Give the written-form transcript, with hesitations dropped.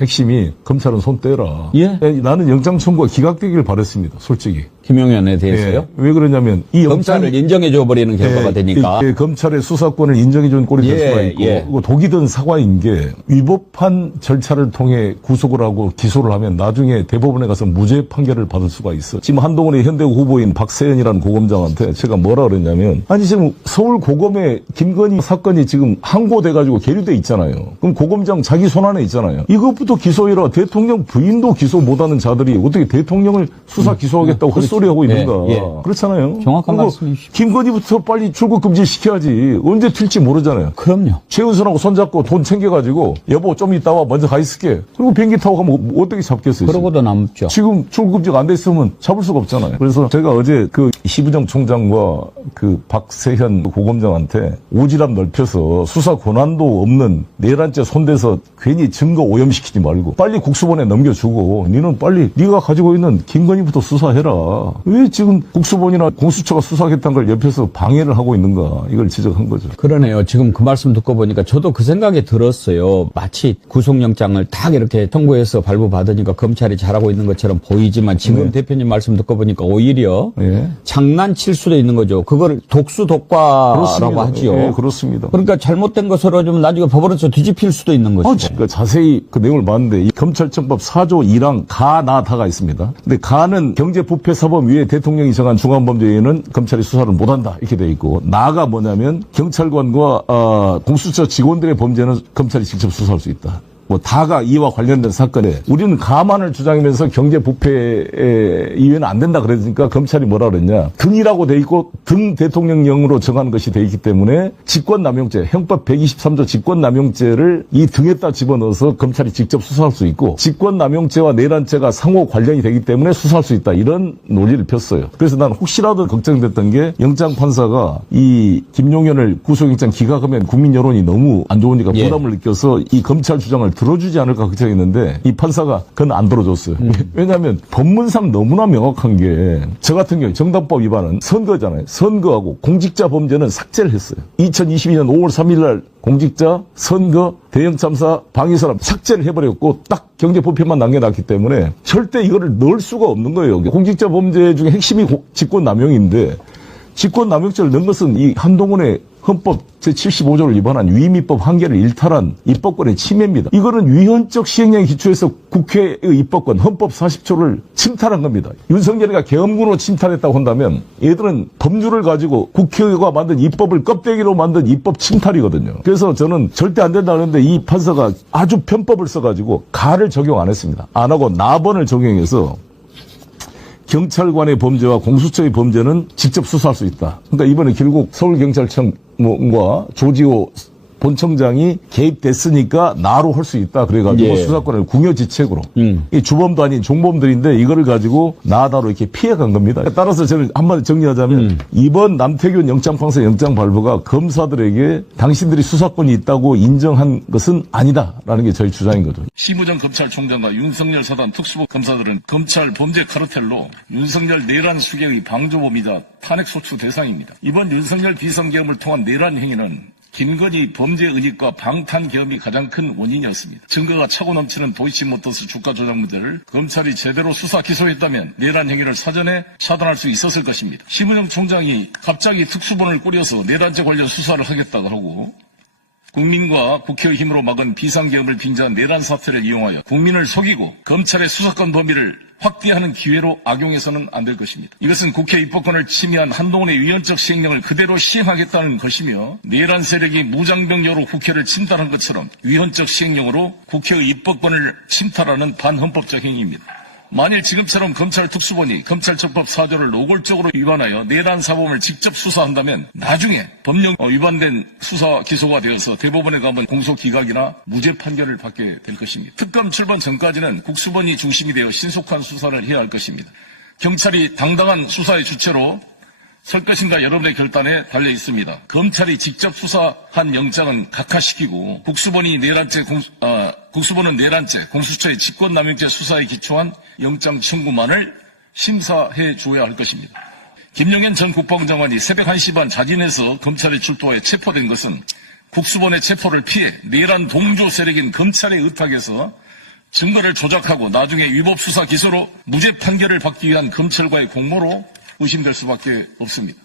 핵심이 검찰은 손 떼라. 예? 나는 영장 청구가 기각되기를 바랬습니다. 솔직히. 김용현에 대해서요? 왜 그러냐면 이 검찰을 인정해줘 버리는 결과가 되니까. 검찰의 수사권을 인정해준 꼴이 될 수가 있고 그리고 독이 든 사과인 게 위법한 절차를 통해 구속을 하고 기소를 하면 나중에 대법원에 가서 무죄 판결을 받을 수가 있어. 지금 한동훈의 현대고 후보인 박세현이라는 고검장한테 제가 뭐라 그랬냐면 아니 지금 서울 고검에 김건희 사건이 지금 항고돼가지고 계류돼 있잖아요. 그럼 고검장 자기 손안에 있잖아요. 이것부터 기소해라. 대통령 부인도 기소 못하는 자들이 어떻게 대통령을 수사 기소하겠다고 헛소리하고 있는가. 그렇잖아요. 정확한 말씀이시죠. 김건희부터 빨리 출국 금지 시켜야지. 언제 튈지 모르잖아요. 그럼요. 최은순하고 손잡고 돈 챙겨가지고 여보 좀 이따 와 먼저 가 있을게. 그리고 비행기 타고 가면 어떻게 잡겠어요? 그러고도 남죠. 지금 출국 금지가 안 돼 있으면 잡을 수가 없잖아요. 그래서 제가 어제 그 시부정 총장과 그 박세현 고검장한테 오지랖 넓혀서 수사 권한도 없는 내란죄 손대서 괜히 증거 오염시키지 말고 빨리 국수본에 넘겨주고 니는 빨리 네가 가지고 있는 김건희부터 수사해라. 왜 지금 국수본이나 공수처가 수사하겠다는 걸 옆에서 방해를 하고 있는가 이걸 지적한 거죠. 그러네요. 지금 그 말씀 듣고 보니까 저도 그 생각이 들었어요. 마치 구속영장을 딱 이렇게 청구해서 발부받으니까 검찰이 잘하고 있는 것처럼 보이지만 지금 대표님 말씀 듣고 보니까 오히려 장난칠 수도 있는 거죠. 그걸 독수독과라고 하지요. 네, 그렇습니다. 그러니까 잘못된 것으로 좀 나중에 법원에서 뒤집힐 수도 있는 거죠. 그러니까 자세히 그 내용을 봤는데 이 검찰청법 4조 1항 가, 나, 다가 있습니다. 근데 가는 경제부패사범 위에 대통령이 정한 중앙범죄에는 검찰이 수사를 못한다 이렇게 돼 있고 나가 뭐냐면 경찰관과 공수처 직원들의 범죄는 검찰이 직접 수사할 수 있다. 뭐 다가 이와 관련된 사건에 우리는 가만을 주장하면서 경제부패 이외에는 안 된다 그랬으니까 검찰이 뭐라 그랬냐. 등이라고 돼 있고 등 대통령령으로 정한 것이 돼 있기 때문에 직권남용죄 형법 123조 직권남용죄를 이 등에다 집어넣어서 검찰이 직접 수사할 수 있고 직권남용죄와 내란죄가 상호 관련이 되기 때문에 수사할 수 있다. 이런 논리를 폈어요. 그래서 난 혹시라도 걱정됐던 게 영장판사가 이 김용현을 구속영장 기각하면 국민 여론이 너무 안 좋으니까 부담을 느껴서 이 검찰 주장을 들어주지 않을까 걱정했는데 이 판사가 그건 안 들어줬어요. 왜냐하면 법문상 너무나 명확한 게 저 같은 경우에 정당법 위반은 선거잖아요. 선거하고 공직자 범죄는 삭제를 했어요. 2022년 5월 3일 날 공직자, 선거, 대형참사, 방위사람 삭제를 해버렸고 딱 경제부패만 남겨놨기 때문에 절대 이거를 넣을 수가 없는 거예요. 공직자 범죄 중에 핵심이 직권남용인데 직권남용죄를 넣은 것은 이 한동훈의 헌법 제75조를 위반한 위임입법 한계를 일탈한 입법권의 침해입니다. 이거는 위헌적 시행령에 기초해서 국회의 입법권 헌법 40조를 침탈한 겁니다. 윤석열이가 계엄군으로 침탈했다고 한다면 얘들은 법률을 가지고 국회가 만든 입법을 껍데기로 만든 입법 침탈이거든요. 그래서 저는 절대 안 된다 그러는데 이 판사가 아주 편법을 써가지고 가를 적용 안 했습니다. 안 하고 나번을 적용해서 경찰관의 범죄와 공수처의 범죄는 직접 수사할 수 있다. 그러니까 이번에 결국 서울경찰청과 조지호 본청장이 개입됐으니까 나로 할 수 있다. 그래가지고 수사권을 궁여지책으로. 이 주범도 아닌 종범들인데 이거를 가지고 나다로 이렇게 피해간 겁니다. 따라서 저는 한마디 정리하자면 이번 남태균 영장판사 영장 발부가 검사들에게 당신들이 수사권이 있다고 인정한 것은 아니다라는 게 저희 주장인 거죠. 심우정 검찰총장과 윤석열 사단 특수부 검사들은 검찰 범죄 카르텔로 윤석열 내란 수객의 방조범이자 탄핵소추 대상입니다. 이번 윤석열 비선계엄을 통한 내란 행위는 김건희 범죄 의익과 방탄계엄이 가장 큰 원인이었습니다. 증거가 차고 넘치는 도이치모터스 주가 조작 문제를 검찰이 제대로 수사 기소했다면 내란 행위를 사전에 차단할 수 있었을 것입니다. 심우정 총장이 갑자기 특수본을 꾸려서 내란죄 관련 수사를 하겠다고 하고 국민과 국회의 힘으로 막은 비상계엄을 빙자한 내란 사태를 이용하여 국민을 속이고 검찰의 수사권 범위를 확대하는 기회로 악용해서는 안 될 것입니다. 이것은 국회 입법권을 침해한 한동훈의 위헌적 시행령을 그대로 시행하겠다는 것이며 내란 세력이 무장병력으로 국회를 침탈한 것처럼 위헌적 시행령으로 국회의 입법권을 침탈하는 반헌법적 행위입니다. 만일 지금처럼 검찰 특수본이 검찰청법 4조를 노골적으로 위반하여 내란 사범을 직접 수사한다면 나중에 법령 위반된 수사 기소가 되어서 대법원에 가면 공소기각이나 무죄 판결을 받게 될 것입니다. 특검 출범 전까지는 국수본이 중심이 되어 신속한 수사를 해야 할 것입니다. 경찰이 당당한 수사의 주체로 설 것인가 여러분의 결단에 달려 있습니다. 검찰이 직접 수사한 영장은 각하시키고 국수본은 내란죄, 공수처의 직권남용죄 수사에 기초한 영장 청구만을 심사해 줘야 할 것입니다. 김용현 전 국방장관이 새벽 1시 반 자진해서 검찰에 출두하여 체포된 것은 국수본의 체포를 피해 내란 동조 세력인 검찰에 의탁해서 증거를 조작하고 나중에 위법 수사 기소로 무죄 판결을 받기 위한 검찰과의 공모로 의심될 수밖에 없습니다.